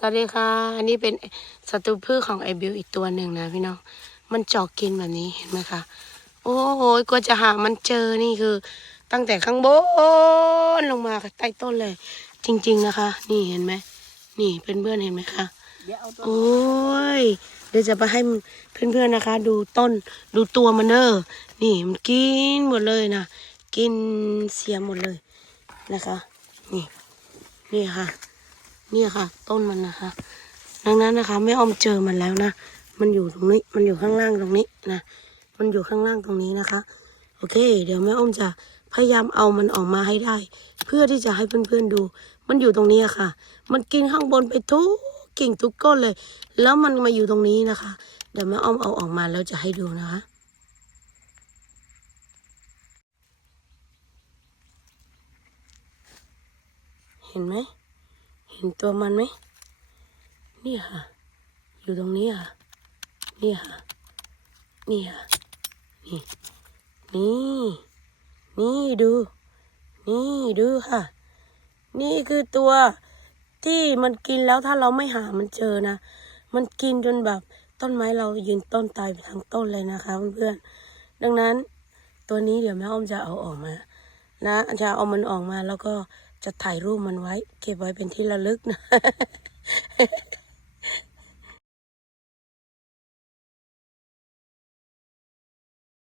สวัสดีค่ะ อันนี้เป็นศัตรูพืชของไอบิวอีกตัวหนึ่งนะพี่น้อง มันเจอกกินแบบนี้เห็นไหมคะ โอ้โหกว่าจะหามันเจอนี่คือ ตั้งแต่ข้างบนลงมาใต้ต้นเลย จริง ๆนะคะ นี่เห็นไหม นี่เพื่อนๆเห็นไหมคะเดี๋ยวเอาตัวโอ้ย เดี๋ยวจะไปให้เพื่อนๆนะคะ ดูต้นดูตัวมันเนอนี่มันกินหมดเลยนะ กินเสียหมดเลยนะคะ นี่ นี่ค่ะ นี่ค่ะ ต้นมันนะคะ ดังนั้นนะคะแม่ออมเจอมันแล้วนะ มันอยู่ตรงนี้ มันอยู่ข้างล่างตรงนี้นะ มันอยู่ข้างล่างตรงนี้นะคะ โอเค เดี๋ยวแม่ออมจะพยายามเอามันออกมาให้ได้ เพื่อที่จะให้เพื่อนๆดู มันอยู่ตรงนี้ค่ะ มันกินข้างบนไปทุกกิ่งทุกก้นเลย แล้วมันมาอยู่ตรงนี้นะคะ เดี๋ยวแม่อ้อมเอาออกมาแล้วจะให้ดูนะคะเห็นไหม เห็นตัวมันไหมนี่ค่ะ อยู่ตรงนี้ค่ะ นี่ค่ะ นี่ค่ะ นี่ นี่ นี่ดู นี่ดูค่ะ นี่คือตัวที่มันกินแล้วถ้าเราไม่หามันเจอนะ มันกินจนแบบต้นไม้เรายืนต้นตายไปทั้งต้นเลยนะคะเพื่อนๆ ดังนั้นตัวนี้เดี๋ยวแม่อ้อมจะเอาออกมา นะจะเอามันออกมาแล้วก็ จะถ่ายรูปมันไว้ เก็บไว้เป็นที่ระลึกนะ